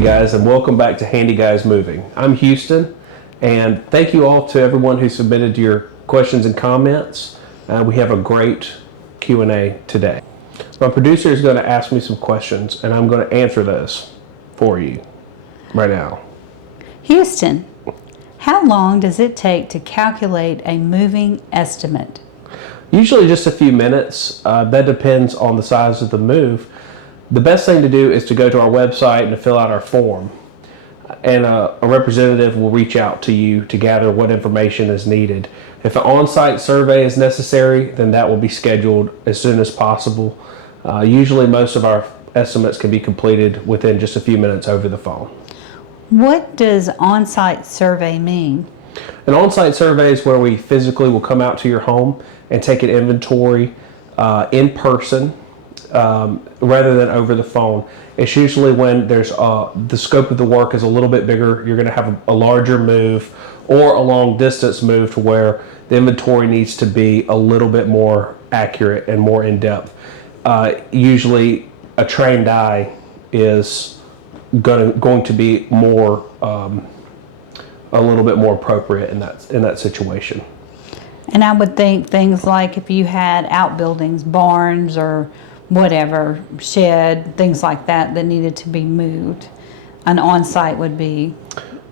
Hey guys, and welcome back to Handy Guys Moving. I'm Houston, and thank you all to everyone who submitted your questions and comments. We have a great Q&A today. My producer is going to ask me some questions, and I'm going to answer those for you right now. Houston, how long does it take to calculate a moving estimate? Usually just a few minutes. That depends on the size of the move. The best thing to do is to go to our website and to fill out our form. And a representative will reach out to you to gather what information is needed. If an on-site survey is necessary, then that will be scheduled as soon as possible. Usually most of our estimates can be completed within just a few minutes over the phone. What does on-site survey mean? An on-site survey is where we physically will come out to your home and take an inventory in person rather than over the phone. It's usually when there's the scope of the work is a little bit bigger. You're going to have a larger move or a long distance move to where the inventory needs to be a little bit more accurate and more in depth. Usually a trained eye is going to be more a little bit more appropriate in that situation. And I would think things like if you had outbuildings, barns or whatever, shed, things like that needed to be moved, an on-site would be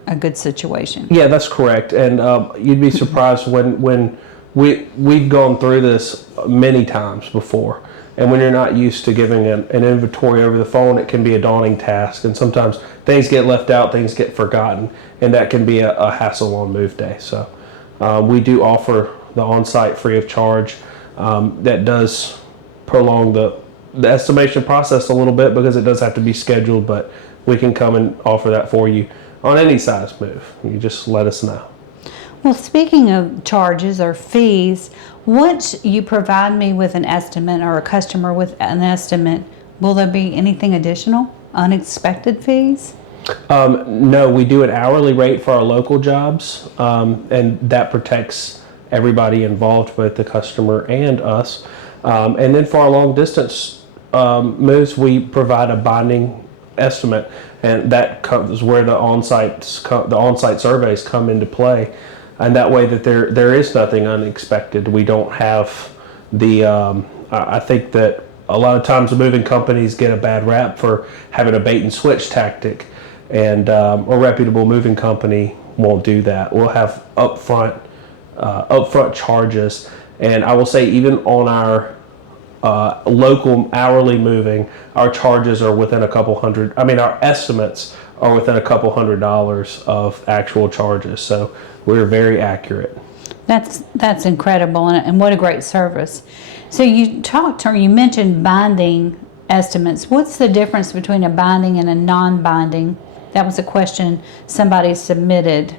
a good situation. Yeah, that's correct. And you'd be surprised when we've gone through this many times before. And when you're not used to giving an inventory over the phone, it can be a daunting task. And sometimes things get left out, things get forgotten, and that can be a hassle on move day. So we do offer the on-site free of charge. That does prolong the estimation process a little bit because it does have to be scheduled, but we can come and offer that for you on any size move. You just let us know. Well, speaking of charges or fees, once you provide me with an estimate or a customer with an estimate, will there be anything additional, unexpected fees? No, we do an hourly rate for our local jobs, and that protects everybody involved, both the customer and us. And then for our long distance moves, we provide a binding estimate, and that comes where the on-site surveys come into play. And that way that there is nothing unexpected. We don't have the, I think that a lot of times the moving companies get a bad rap for having a bait and switch tactic, and a reputable moving company won't do that. We'll have upfront charges. And I will say even on our local hourly moving, our charges are within a couple hundred, our estimates are within a couple $100s of actual charges. So we're very accurate. That's incredible, and what a great service. So you mentioned binding estimates. What's the difference between a binding and a non-binding? That was a question somebody submitted,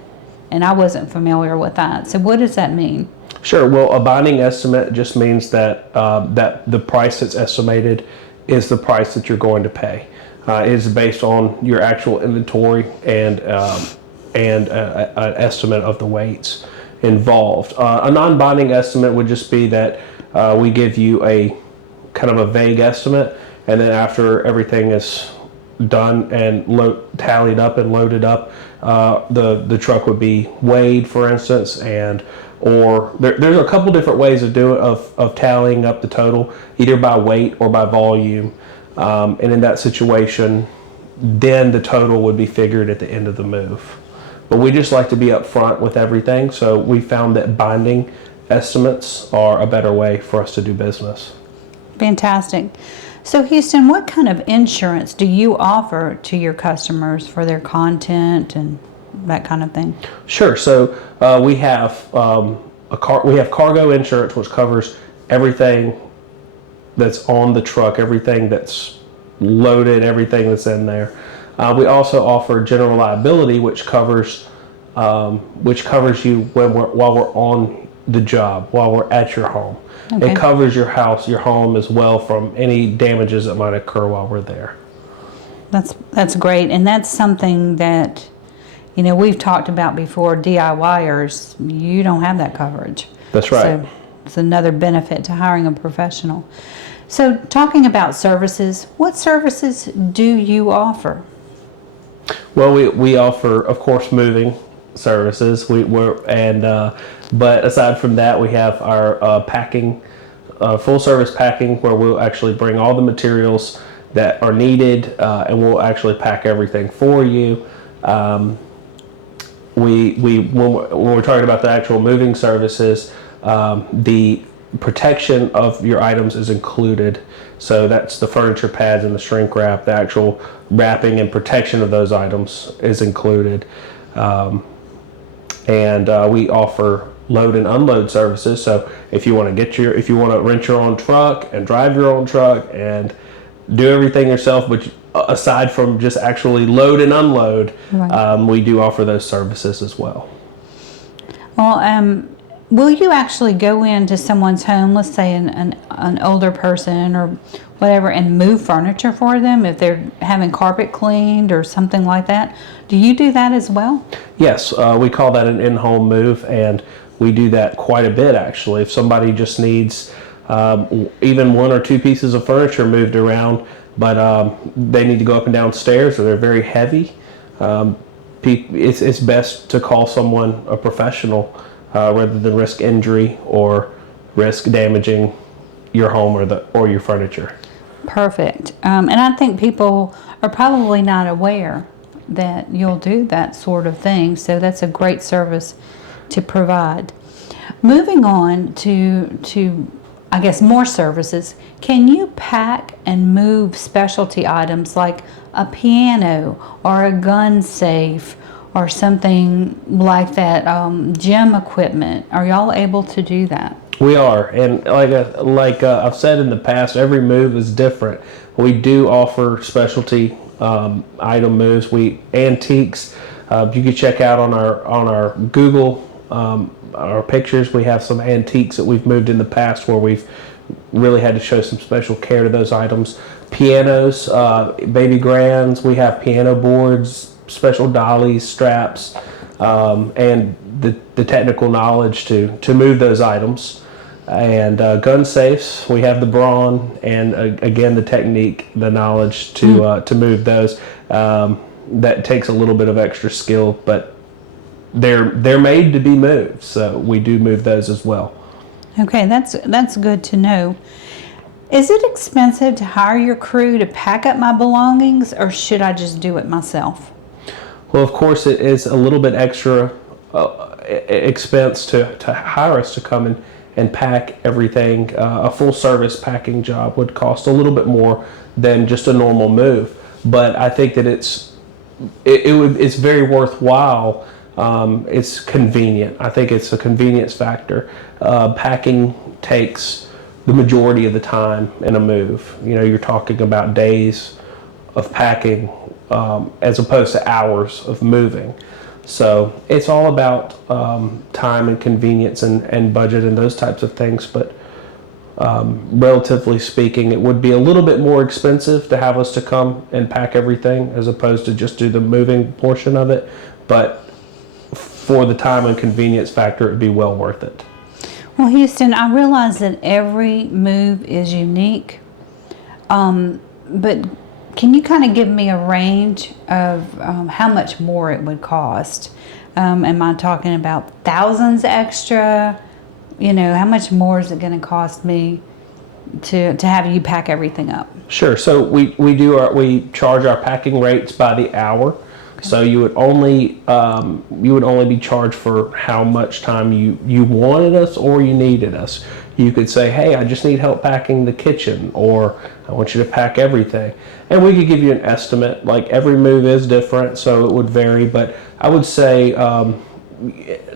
and I wasn't familiar with that. So what does that mean? Sure. Well, a binding estimate just means that that the price that's estimated is the price that you're going to pay. It is based on your actual inventory and an estimate of the weights involved. A non-binding estimate would just be that we give you a kind of a vague estimate, and then after everything is done and tallied up and loaded up, the truck would be weighed, for instance, or there's a couple different ways of tallying up the total, either by weight or by volume. And in that situation, then the total would be figured at the end of the move. But we just like to be upfront with everything, so we found that binding estimates are a better way for us to do business. Fantastic. So Houston, what kind of insurance do you offer to your customers for their content and that kind of thing? Sure. So we have cargo insurance, which covers everything that's on the truck, everything that's loaded, everything that's in there. We also offer general liability, which covers you while we're on the job, while we're at your home. Okay. It covers your house, your home as well, from any damages that might occur while we're there. That's great, and that's something that we've talked about before. DIYers, you don't have that coverage. That's right. So it's another benefit to hiring a professional. So talking about services, what services do you offer? Well, we offer, of course, moving services. But aside from that, we have our packing, full service packing, where we'll actually bring all the materials that are needed, and we'll actually pack everything for you. When we're talking about the actual moving services, the protection of your items is included. So that's the furniture pads and the shrink wrap. The actual wrapping and protection of those items is included. And we offer load and unload services. So if you want to rent your own truck and drive your own truck and do everything yourself, but aside from just actually load and unload, Right. we do offer those services as well. Well, will you actually go into someone's home, let's say an older person or whatever, and move furniture for them if they're having carpet cleaned or something like that? Do you do that as well? Yes, we call that an in-home move, and we do that quite a bit actually. If somebody just needs even one or two pieces of furniture moved around, but they need to go up and down stairs or they're very heavy, it's best to call someone, a professional, rather than risk injury or risk damaging your home or your furniture. Perfect. And I think people are probably not aware that you'll do that sort of thing, so that's a great service to provide. Moving on to I guess more services, can you pack and move specialty items like a piano or a gun safe or something like that, gym equipment? Are y'all able to do that? We are, and like I've said in the past, every move is different. We do offer specialty item moves. Antiques. You can check out on our Google our pictures. We have some antiques that we've moved in the past where we've really had to show some special care to those items. Pianos, baby grands. We have piano boards, special dollies, straps, and the technical knowledge to move those items. And gun safes, we have the brawn, and again the technique, the knowledge to move those. That takes a little bit of extra skill, but they're made to be moved, so we do move those as well. Okay, that's good to know. Is it expensive to hire your crew to pack up my belongings, or should I just do it myself? Well, of course, it is a little bit extra expense to hire us to come and pack everything. A full service packing job would cost a little bit more than just a normal move, but I think that it's very worthwhile. It's convenient. I think it's a convenience factor. Packing takes the majority of the time in a move. You know, you're talking about days of packing as opposed to hours of moving. So it's all about time and convenience and budget and those types of things. But relatively speaking, it would be a little bit more expensive to have us to come and pack everything as opposed to just do the moving portion of it. But for the time and convenience factor, it would be well worth it. Well, Houston, I realize that every move is unique, but can you kind of give me a range of how much more it would cost? Am I talking about thousands extra? You know, how much more is it going to cost me to have you pack everything up? Sure. So we charge our packing rates by the hour. So you would only be charged for how much time you wanted us or you needed us. You could say, hey, I just need help packing the kitchen, or I want you to pack everything. And we could give you an estimate. Like, every move is different, so it would vary. But I would say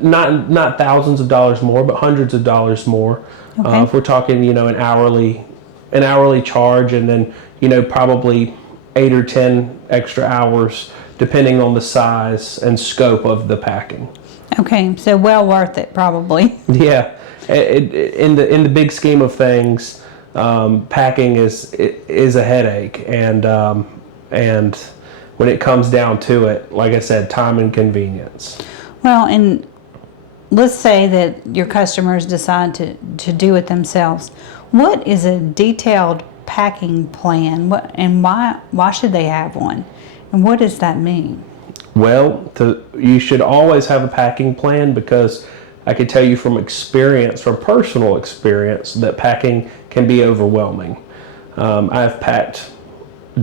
not thousands of dollars more, but hundreds of dollars more. Okay. If we're talking, an hourly charge, and then, probably 8 or 10 extra hours, depending on the size and scope of the packing. Okay, so well worth it, probably. Yeah, in the big scheme of things, packing is a headache, and when it comes down to it, like I said, time and convenience. Well, and let's say that your customers decide to do it themselves. What is a detailed packing plan? Why should they have one? And what does that mean? Well, you should always have a packing plan, because I can tell you from experience, from personal experience, that packing can be overwhelming. I've packed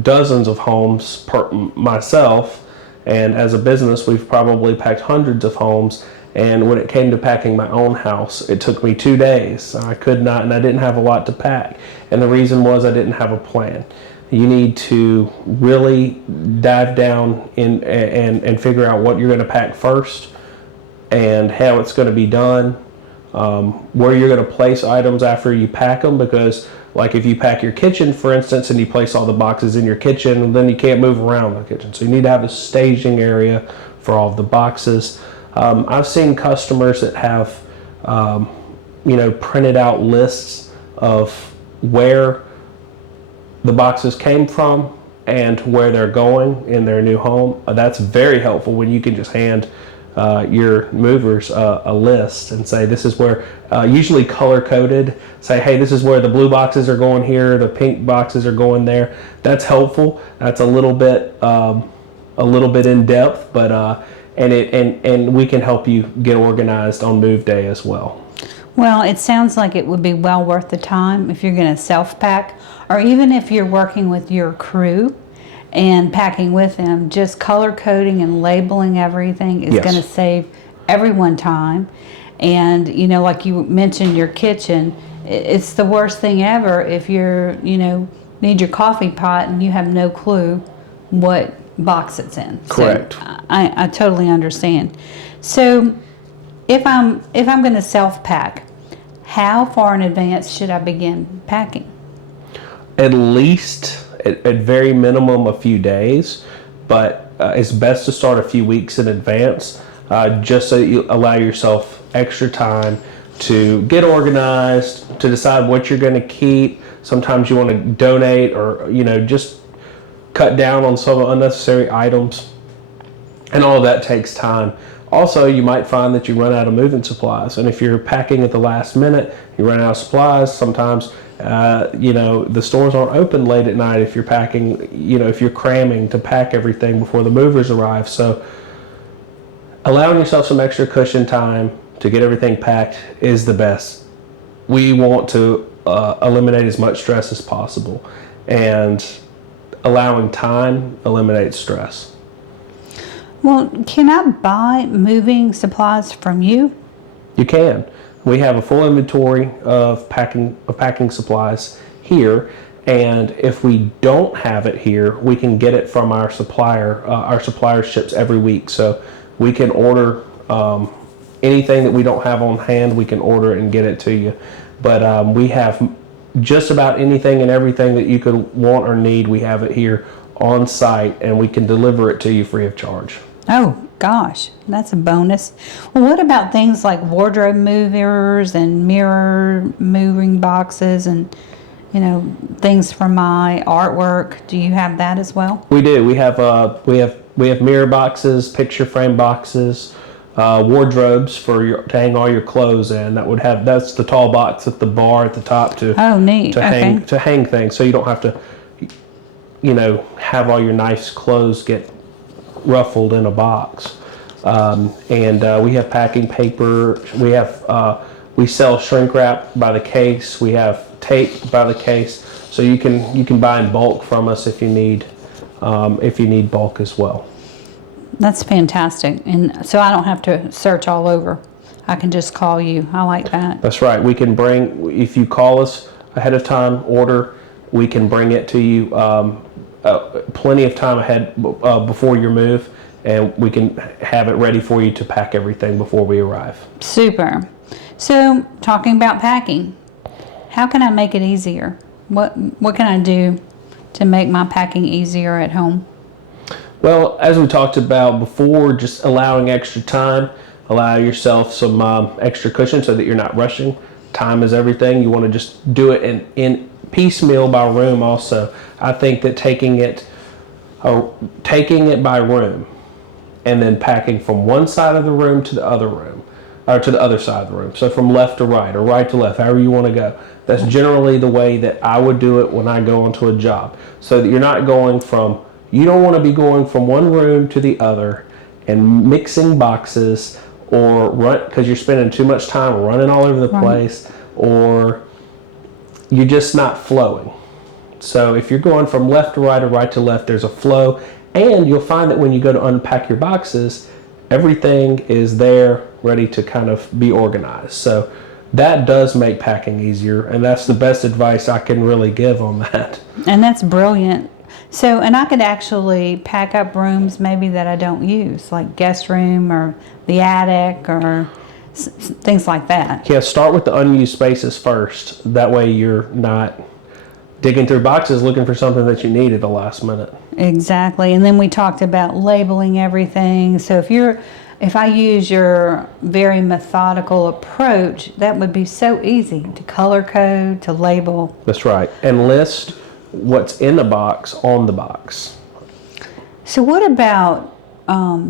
dozens of homes myself, and as a business, we've probably packed hundreds of homes. And when it came to packing my own house, it took me 2 days. I could not, and I didn't have a lot to pack. And the reason was I didn't have a plan. You need to really dive down in and figure out what you're going to pack first, and how it's going to be done, where you're going to place items after you pack them. Because like if you pack your kitchen, for instance, and you place all the boxes in your kitchen, then you can't move around the kitchen. So you need to have a staging area for all of the boxes. I've seen customers that have, printed out lists of where the boxes came from and where they're going in their new home. That's very helpful when you can just hand your movers a list and say, this is where, usually color coded, say, hey, this is where the blue boxes are going here, the pink boxes are going there. That's helpful. That's a little bit in depth, but and we can help you get organized on move day as well. Well, it sounds like it would be well worth the time if you're going to self-pack, or even if you're working with your crew and packing with them. Just color coding and labeling everything is going to save everyone time. And, like you mentioned, your kitchen, it's the worst thing ever if you're, need your coffee pot and you have no clue what box it's in. Correct. So I totally understand. So if I'm going to self-pack, how far in advance should I begin packing? At least, at very minimum, a few days, but it's best to start a few weeks in advance, just so you allow yourself extra time to get organized, to decide what you're going to keep. Sometimes you want to donate, or just cut down on some unnecessary items, and all of that takes time. Also, you might find that you run out of moving supplies, and if you're packing at the last minute, you run out of supplies. Sometimes the stores aren't open late at night if you're packing, if you're cramming to pack everything before the movers arrive. So allowing yourself some extra cushion time to get everything packed is the best. We want to eliminate as much stress as possible, and allowing time eliminates stress. Well, can I buy moving supplies from you? You can. We have a full inventory of packing supplies here, and if we don't have it here, we can get it from our supplier. Our supplier ships every week, so we can order anything that we don't have on hand. We can order it and get it to you. But we have just about anything and everything that you could want or need. We have it here on site, and we can deliver it to you free of charge. Oh gosh, that's a bonus. Well, what about things like wardrobe movers and mirror moving boxes and things for my artwork? Do you have that as well? We do. We have mirror boxes, picture frame boxes, wardrobes to hang all your clothes in. That's the tall box at the bar at the top to hang things, so you don't have to have all your nice clothes get ruffled in a box. And we have packing paper. We sell shrink wrap by the case. We have tape by the case, so you can buy in bulk from us if you need bulk as well. That's fantastic. And so I don't have to search all over. I can just call you. I like that. That's right. We can if you call us ahead of time, order, we can bring it to you plenty of time ahead before your move, and we can have it ready for you to pack everything before we arrive. Super. So, talking about packing, how can I make it easier? What can I do to make my packing easier at home? Well, as we talked about before, just allowing extra time. Allow yourself some extra cushion so that you're not rushing. Time is everything. You want to just do it in piecemeal by room also. I think that taking it by room and then packing from one side of the room to the other room, or to the other side of the room. So from left to right or right to left, however you want to go. That's generally the way that I would do it when I go onto a job. So that you're not you don't want to be going from one room to the other and mixing boxes, or run because you're spending too much time running all over the place, or you're just not flowing. So if you're going from left to right or right to left, there's a flow, and you'll find that when you go to unpack your boxes, everything is there ready to kind of be organized. So that does make packing easier, and that's the best advice I can really give on that. And that's brilliant. So, and I could actually pack up rooms maybe that I don't use, like guest room or the attic or things like that. Yeah, start with the unused spaces first. That way you're not digging through boxes looking for something that you need at the last minute. Exactly. And then we talked about labeling everything. So if I use your very methodical approach, that would be so easy to color code, to label. That's right. And list what's in the box on the box. So what about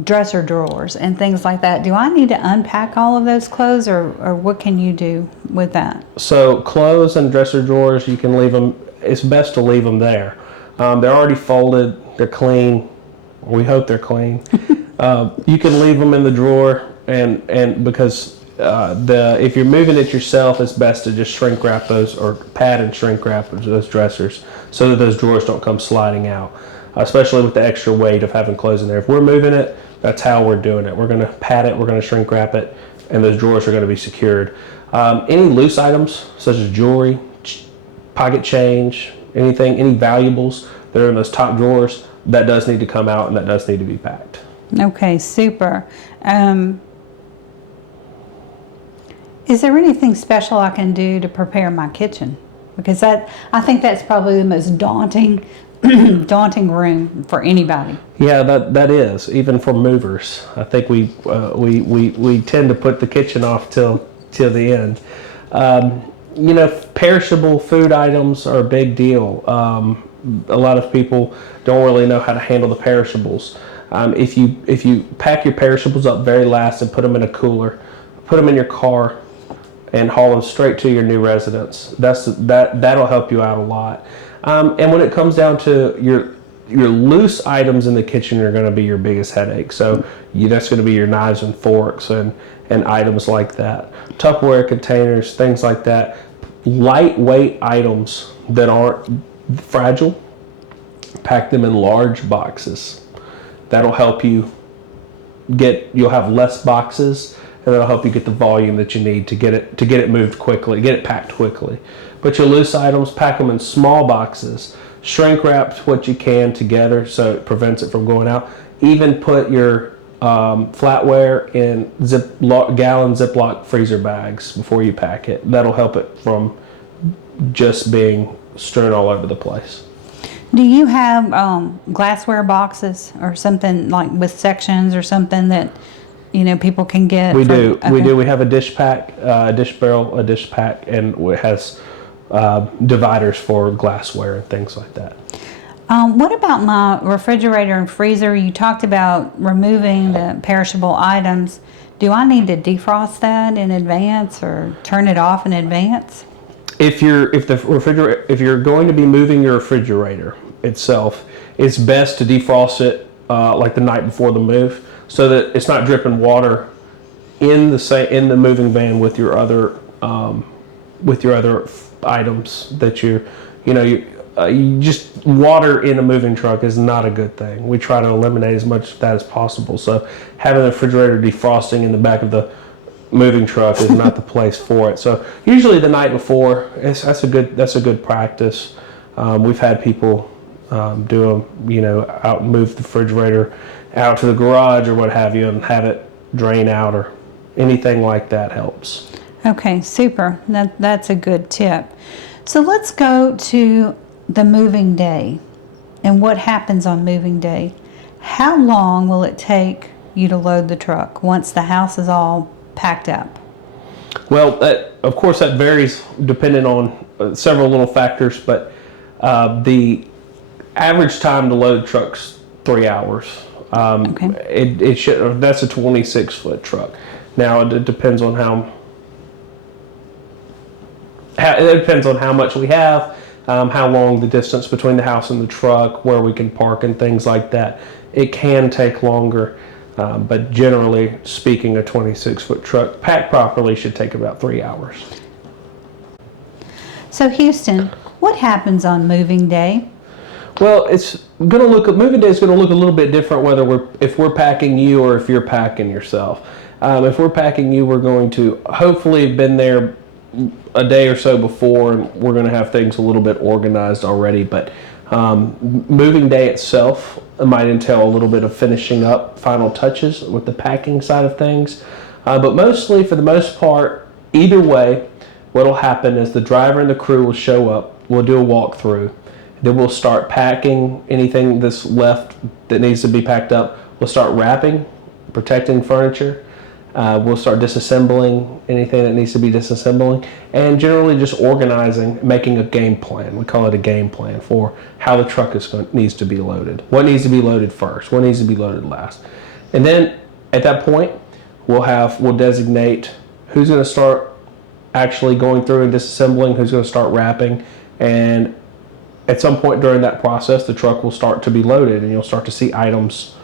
dresser drawers and things like that? Do I need to unpack all of those clothes, or what can you do with that? So clothes and dresser drawers, you can leave them. It's best to leave them there. They're already folded. They're clean. We hope they're clean. You can leave them in the drawer, and because if you're moving it yourself, it's best to just shrink wrap those, or pad and shrink wrap those dressers, so that those drawers don't come sliding out, especially with the extra weight of having clothes in there. If we're moving it, that's how we're doing it. We're going to pad it, we're going to shrink wrap it, and those drawers are going to be secured. Any loose items, such as jewelry, pocket change, any valuables that are in those top drawers, that does need to come out, and that does need to be packed. Okay, super. Is there anything special I can do to prepare my kitchen? Because I think that's probably the most daunting room for anybody. Yeah, that is, even for movers. I think we tend to put the kitchen off till the end. Perishable food items are a big deal. A lot of people don't really know how to handle the perishables. If you pack your perishables up very last and put them in a cooler, put them in your car, and haul them straight to your new residence, that'll help you out a lot. And when it comes down to your loose items in the kitchen, are going to be your biggest headache. So that's going to be your knives and forks and items like that. Tupperware containers, things like that. Lightweight items that aren't fragile, pack them in large boxes. That'll help you you'll have less boxes, and that'll help you get the volume that you need to get it moved quickly, get it packed quickly. But your loose items, pack them in small boxes. Shrink wrap what you can together so it prevents it from going out. Even put your flatware in gallon Ziploc freezer bags before you pack it. That'll help it from just being strewn all over the place. Do you have glassware boxes or something like with sections or something that people can get? We do. Okay. We do. We have a dish pack, a dish barrel, a dish pack, and it has dividers for glassware and things like that. What about my refrigerator and freezer? You talked about removing the perishable items. Do I need to defrost that in advance or turn it off in advance? If you're going to be moving your refrigerator itself, it's best to defrost it like the night before the move, so that it's not dripping water in the moving van with your other items that you just water in a moving truck is not a good thing. We try to eliminate as much of that as possible. So having the refrigerator defrosting in the back of the moving truck is not the place for it. So usually the night before, that's a good practice. We've had people do them, out and move the refrigerator out to the garage or what have you, and have it drain out, or anything like that helps. Okay, super. That's a good tip. So let's go to the moving day and what happens on moving day. How long will it take you to load the truck once the house is all packed up? Well, of course that varies depending on several little factors, but the average time to load trucks 3 hours. Okay. That's a 26-foot truck. Now it depends on how much we have, how long the distance between the house and the truck, where we can park and things like that. It can take longer. But generally speaking, a 26-foot truck packed properly should take about 3 hours. So Houston, what happens on moving day? Well, moving day is going to look a little bit different if we're packing you or if you're packing yourself. If we're packing you, we're going to hopefully have been there a day or so before, and we're going to have things a little bit organized already. But moving day itself might entail a little bit of finishing up final touches with the packing side of things. But mostly, for the most part, either way, what will happen is the driver and the crew will show up. We'll do a walkthrough. Then we'll start packing anything that's left that needs to be packed up. We'll start wrapping, protecting furniture. We'll start disassembling anything that needs to be disassembling, and generally just organizing, making a game plan. We call it a game plan for how the truck needs to be loaded. What needs to be loaded first? What needs to be loaded last? And then at that point, we'll designate who's going to start actually going through and disassembling, who's going to start wrapping, and at some point during that process, the truck will start to be loaded, and you'll start to see items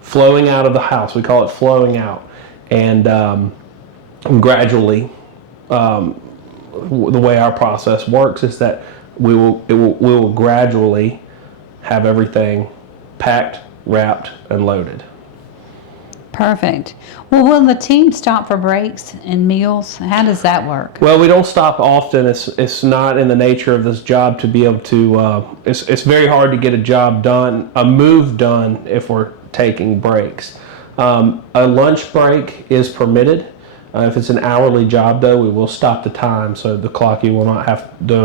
flowing out of the house. We call it flowing out. And gradually, the way our process works is that we will gradually have everything packed, wrapped, and loaded. Perfect. Well, will the team stop for breaks and meals? How does that work? Well, we don't stop often. It's not in the nature of this job to be able to. It's very hard to get a move done if we're taking breaks. A lunch break is permitted. If it's an hourly job, though, we will stop the time, so the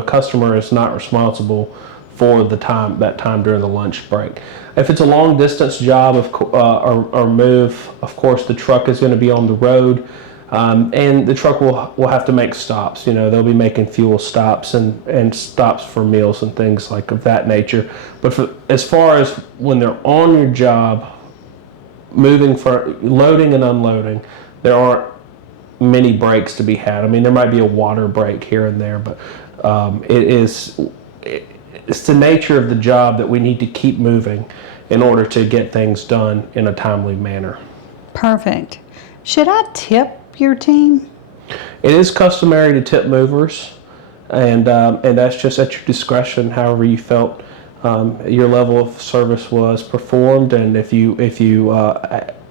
customer is not responsible for that time during the lunch break. If it's a long distance job or move, of course the truck is going to be on the road, and the truck will have to make stops. They'll be making fuel stops and stops for meals and things like of that nature. But as far as when they're on your job, moving for loading and unloading, there aren't many breaks to be had. I mean, there might be a water break here and there, but it's the nature of the job that we need to keep moving in order to get things done in a timely manner. Perfect. Should I tip your team? It is customary to tip movers, and that's just at your discretion, however you felt your level of service was performed, and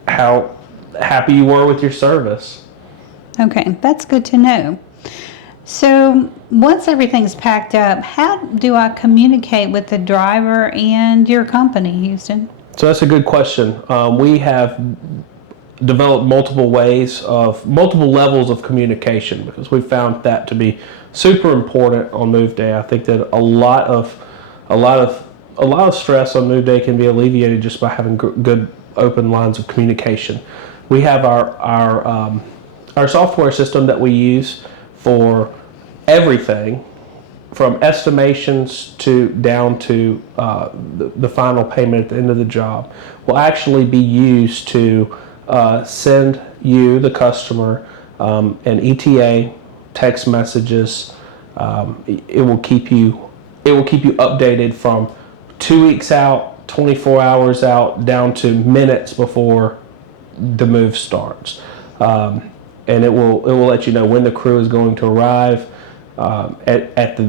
how happy you were with your service. Okay, that's good to know. So once everything's packed up, how do I communicate with the driver and your company, Houston? So that's a good question. We have developed multiple levels of communication, because we found that to be super important on move day. I think that a lot of stress on move day can be alleviated just by having good open lines of communication. We have our software system that we use for everything from estimations down to the final payment at the end of the job will actually be used to send you, the customer, an ETA, text messages. It will keep you updated from 2 weeks out, 24 hours out, down to minutes before the move starts. And it will let you know when the crew is going to arrive, at the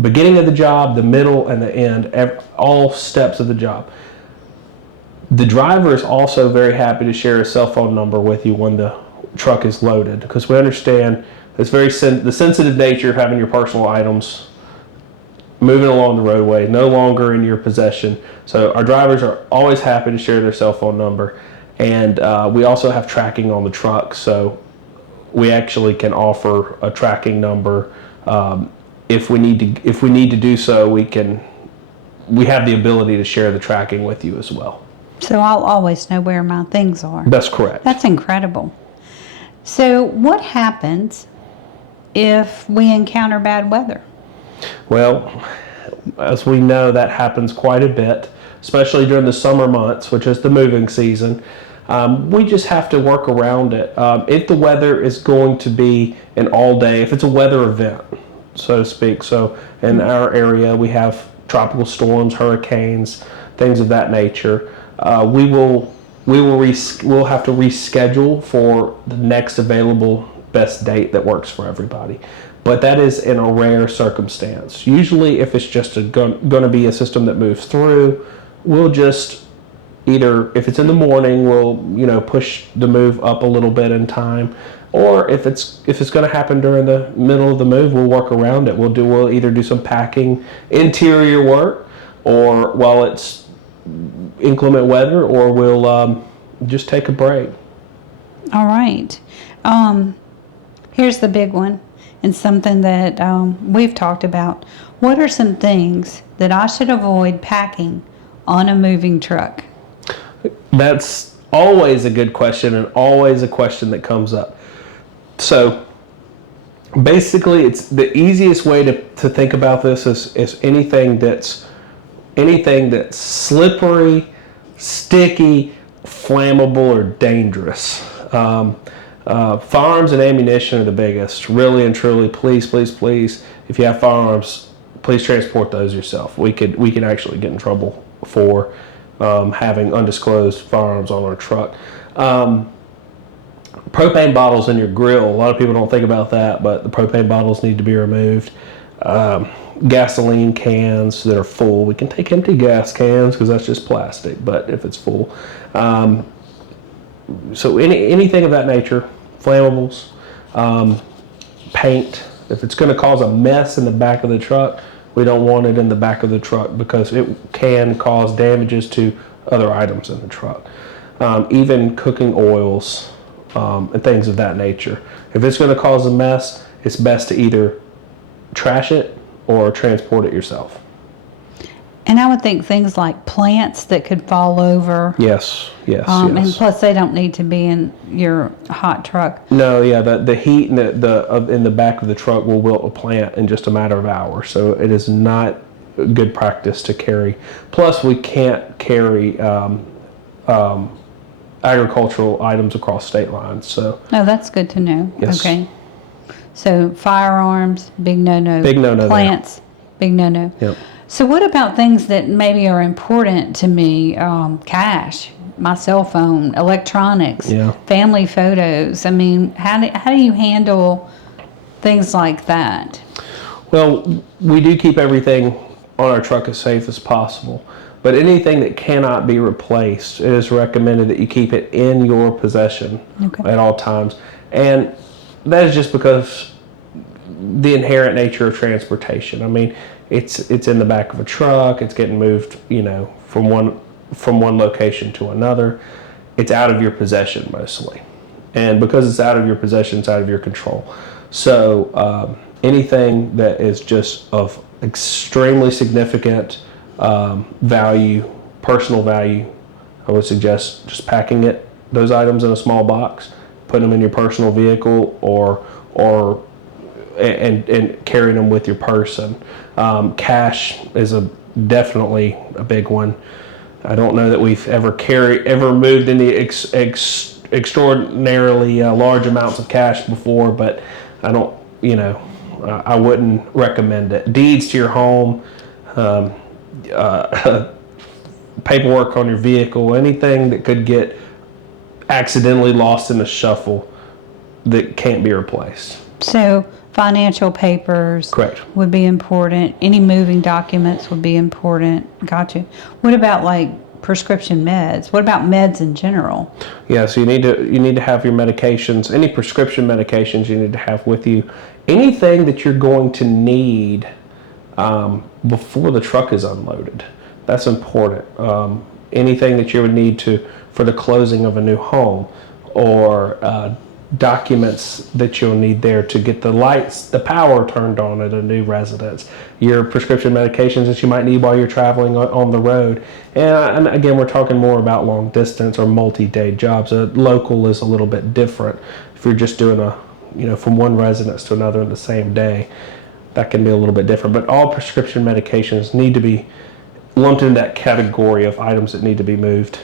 beginning of the job, the middle, and the end, all steps of the job. The driver is also very happy to share his cell phone number with you when the truck is loaded, because we understand the sensitive nature of having your personal items moving along the roadway, no longer in your possession. So our drivers are always happy to share their cell phone number, and we also have tracking on the truck, so we actually can offer a tracking number. If we need to do so, we have the ability to share the tracking with you as well. So I'll always know where my things are. That's correct. That's incredible. So what happens if we encounter bad weather? Well, as we know, that happens quite a bit, especially during the summer months, which is the moving season. We just have to work around it. If the weather is going to be an all day, if it's a weather event, so to speak. So in our area, we have tropical storms, hurricanes, things of that nature. We will we'll have to reschedule for the next available best date that works for everybody. But that is in a rare circumstance. Usually, if it's just going to be a system that moves through, we'll just either, if it's in the morning, we'll push the move up a little bit in time, or if it's going to happen during the middle of the move, we'll work around it. We'll either do some packing interior work, or while it's inclement weather, or we'll just take a break. All right. Here's the big one, and something that we've talked about. What are some things that I should avoid packing on a moving truck? That's always a good question, and always a question that comes up. So basically, it's the easiest way to think about this is anything that's slippery, sticky, flammable, or dangerous. Firearms and ammunition are the biggest. Really and truly, please, if you have firearms, please transport those yourself. We can actually get in trouble for having undisclosed firearms on our truck. Propane bottles in your grill. A lot of people don't think about that, but the propane bottles need to be removed. Gasoline cans that are full. We can take empty gas cans because that's just plastic, but if it's full. So anything of that nature, flammables, paint. If it's going to cause a mess in the back of the truck, we don't want it in the back of the truck because it can cause damages to other items in the truck. Even cooking oils and things of that nature. If it's going to cause a mess, it's best to either trash it or transport it yourself. And I would think things like plants that could fall over. Yes. And plus, they don't need to be in your hot truck. No, yeah, the heat in the back of the truck will wilt a plant in just a matter of hours. So it is not good practice to carry. Plus, we can't carry agricultural items across state lines. So. No, that's good to know. Yes. Okay. So firearms, big no-no. Big no-no. Plants, big no-no. Yep. So what about things that maybe are important to me? Cash, my cell phone, electronics, family photos. I mean, how do you handle things like that? Well, we do keep everything on our truck as safe as possible. But anything that cannot be replaced, it is recommended that you keep it in your possession at all times. And that is just because the inherent nature of transportation. I mean, it's in the back of a truck. It's getting moved, from one location to another. It's out of your possession mostly, and because it's out of your possession, it's out of your control. So anything that is just of extremely significant value, personal value, I would suggest just packing those items in a small box, putting them in your personal vehicle, and carrying them with your person. Cash is definitely a big one. I don't know that we've ever moved any extraordinarily large amounts of cash before, but I don't, I wouldn't recommend it. Deeds to your home, paperwork on your vehicle, anything that could get accidentally lost in the shuffle that can't be replaced. So financial papers Correct. would be important. Any moving documents would be important. Gotcha. What about like prescription meds? What about meds in general? Yeah, so you need to have your medications, any prescription medications you need to have with you. Anything that you're going to need before the truck is unloaded. That's important. Anything that you would need for the closing of a new home, or documents that you'll need there to get the power turned on at a new residence, your prescription medications that you might need while you're traveling on the road. And again, we're talking more about long distance or multi-day jobs. Local is a little bit different. If you're just doing from one residence to another in the same day, that can be a little bit different. But all prescription medications need to be lumped in that category of items that need to be moved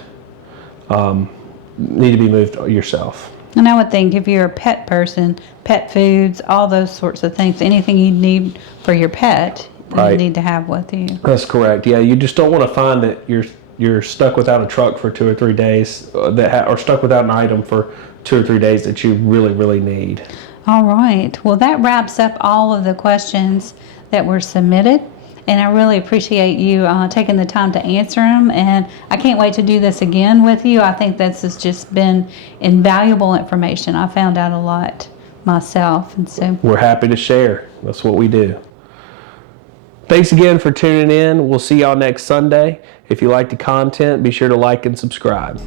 yourself. And I would think if you're a pet person, pet foods, all those sorts of things, anything you need for your pet, you need to have with you. That's correct. Yeah, you just don't want to find that you're stuck without a truck for 2 or 3 days, or stuck without an item for 2 or 3 days that you really, really need. All right. Well, that wraps up all of the questions that were submitted. And I really appreciate you taking the time to answer them. And I can't wait to do this again with you. I think this has just been invaluable information. I found out a lot myself. And so We're happy to share. That's what we do. Thanks again for tuning in. We'll see y'all next Sunday. If you like the content, be sure to like and subscribe.